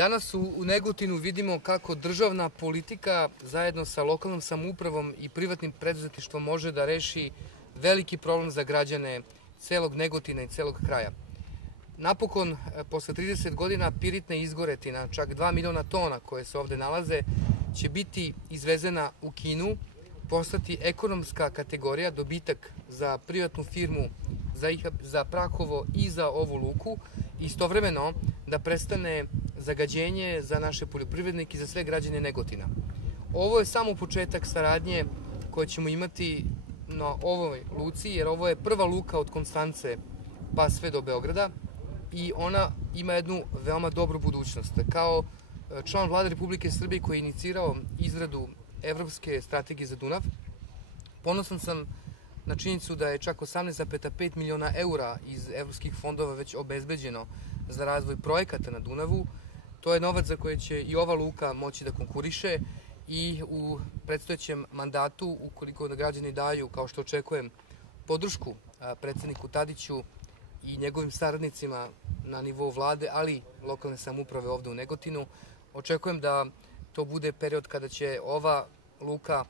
Danas u Negotinu vidimo kako državna politika zajedno sa lokalnom samoupravom i privatnim preduzetništvom može da reši veliki problem za građane celog Negotina i celog kraja. Napokon, posle 30 godina piritne izgoretina, čak 2 miliona tona koje se ovde nalaze, će biti izvezena u Kinu, postati ekonomska kategorija, dobitak za privatnu firmu, za Prahovo i za ovu luku, istovremeno da prestane zagađenje za naše poljoprivrednike i za sve građane Negotina. Ovo je samo početak saradnje koje ćemo imati na ovoj luci, jer ovo je prva luka od Konstance pa sve do Beograda i ona ima jednu veoma dobru budućnost. Kao član Vlade Republike Srbije koji je inicirao izradu Evropske strategije za Dunav, ponosan sam na činjenicu da je čak 18,5 miliona eura iz evropskih fondova već obezbeđeno za razvoj projekata na Dunavu. To je novac za koje će i ova luka moći da konkuriše i u predstojećem mandatu, ukoliko da građani daju, kao što očekujem, podršku predsedniku Tadiću i njegovim saradnicima na nivou vlade, ali lokalne samouprave ovde u Negotinu, očekujem da to bude period kada će ova luka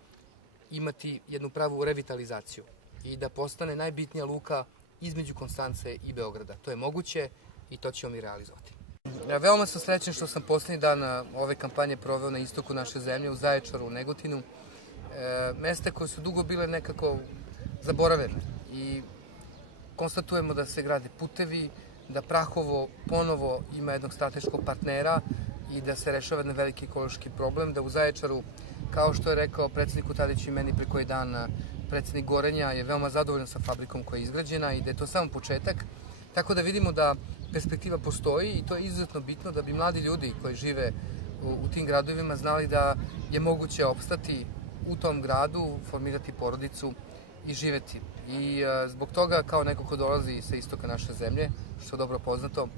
imati jednu pravu revitalizaciju i da postane najbitnija luka između Konstance i Beograda. To je moguće i to ćemo mi realizovati. Veoma sam srećan što sam poslednji dan ove kampanje proveo na istoku naše zemlje, u Zaječaru, u Negotinu. Mesta koje su dugo bile nekako zaboravene i konstatujemo da se grade putevi, da Prahovo ponovo ima jednog strateškog partnera i da se rešava jedan veliki ekološki problem, da u Zaječaru, kao što je rekao predsedniku Tadiću i meni pre koji dan, predsednik Gorenja je veoma zadovoljan sa fabrikom koja je izgrađena i da je to samo početak. Tako da vidimo da perspektiva postoji i to je izuzetno bitno da bi mladi ljudi koji žive u tim gradovima znali da je moguće opstati u tom gradu, formirati porodicu i živeti. I zbog toga, kao neko ko dolazi sa istoka naše zemlje, što je dobro poznato,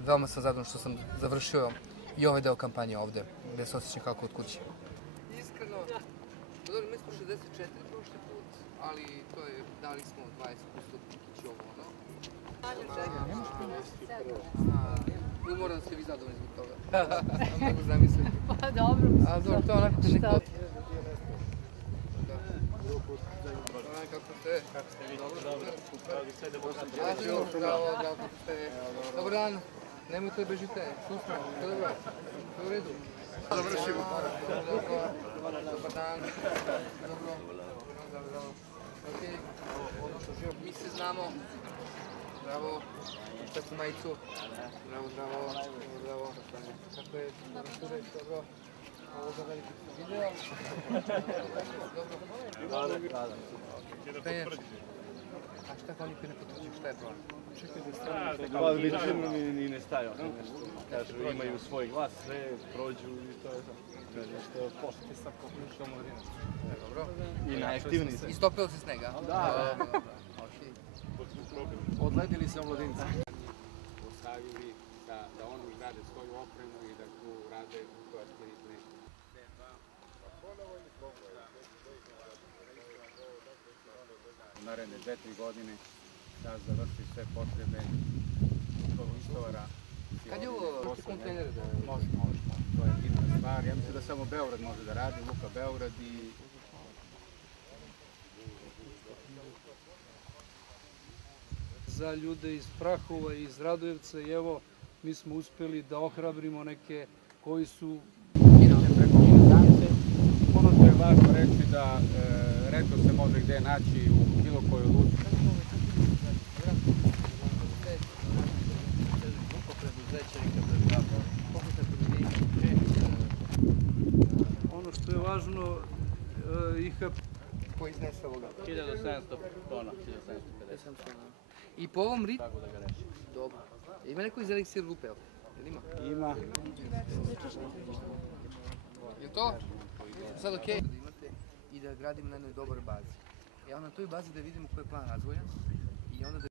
veoma sam zadovoljan što sam završio i ovaj deo kampanje ovde, gde se osjećam kako od kuće. Iskreno, mi smo 64 prošli put, ali to je, dali smo 20% Pikić ovo, ono. Moram da ste vi zadovoljni zbog toga. Mogu zamisliti. Pa dobro. A dobro, to onako te neko... Kako ste? Kako ste vi? Dobro, super. Bravo, kako ste? Dobar dan. Nemojte da bežite. Slušno, sve dobro? Sve u redu? Završimo. Dobar dan. Dobro. Mi se znamo. Bravo. Štefu majicu. Bravo, bravo. Bravo. Kako je? Dobro. Ovo za veliki video. Dobro. A šta kao niko ne potvrđuju, šta je problem? Čekaj da stavimo. Većinu ni ne staju. Kažu, imaju svoj glas, sve prođu i to je to. Kaže što pošte sa pokušom Mladinac. Dobro. I najaktivniji se. I stopilo se snega? Da. Odledili se Mladinca. Postavili da oni izrade svoju opremu i da tu rade koja spiritne. U naredne 2-3 godine da završi sve potrebe istovara. Kad je ovo kontejner? Može. To je bitna stvar. Ja mislim da samo Beograd može da radi, Luka Beograd i... Za ljude iz Prahova i iz Radojevca i evo mi smo uspeli da ohrabrimo neke koji su preko Kinotance. Ono što je važno reći da retro se može gde naći u bilo kojoj luci. ono što je važno IHP Ko iznese ovoga? 1700 tona, 1750. I po ovom ritmu? Tako da ga reši. Dobro. Ima neko iz Eliksir grupe ovde? Jel ima? Ima. Je to? Sad okej? Da imate i da gradimo na jednoj dobroj bazi. Evo na toj bazi da vidimo koji je plan razvoja i onda da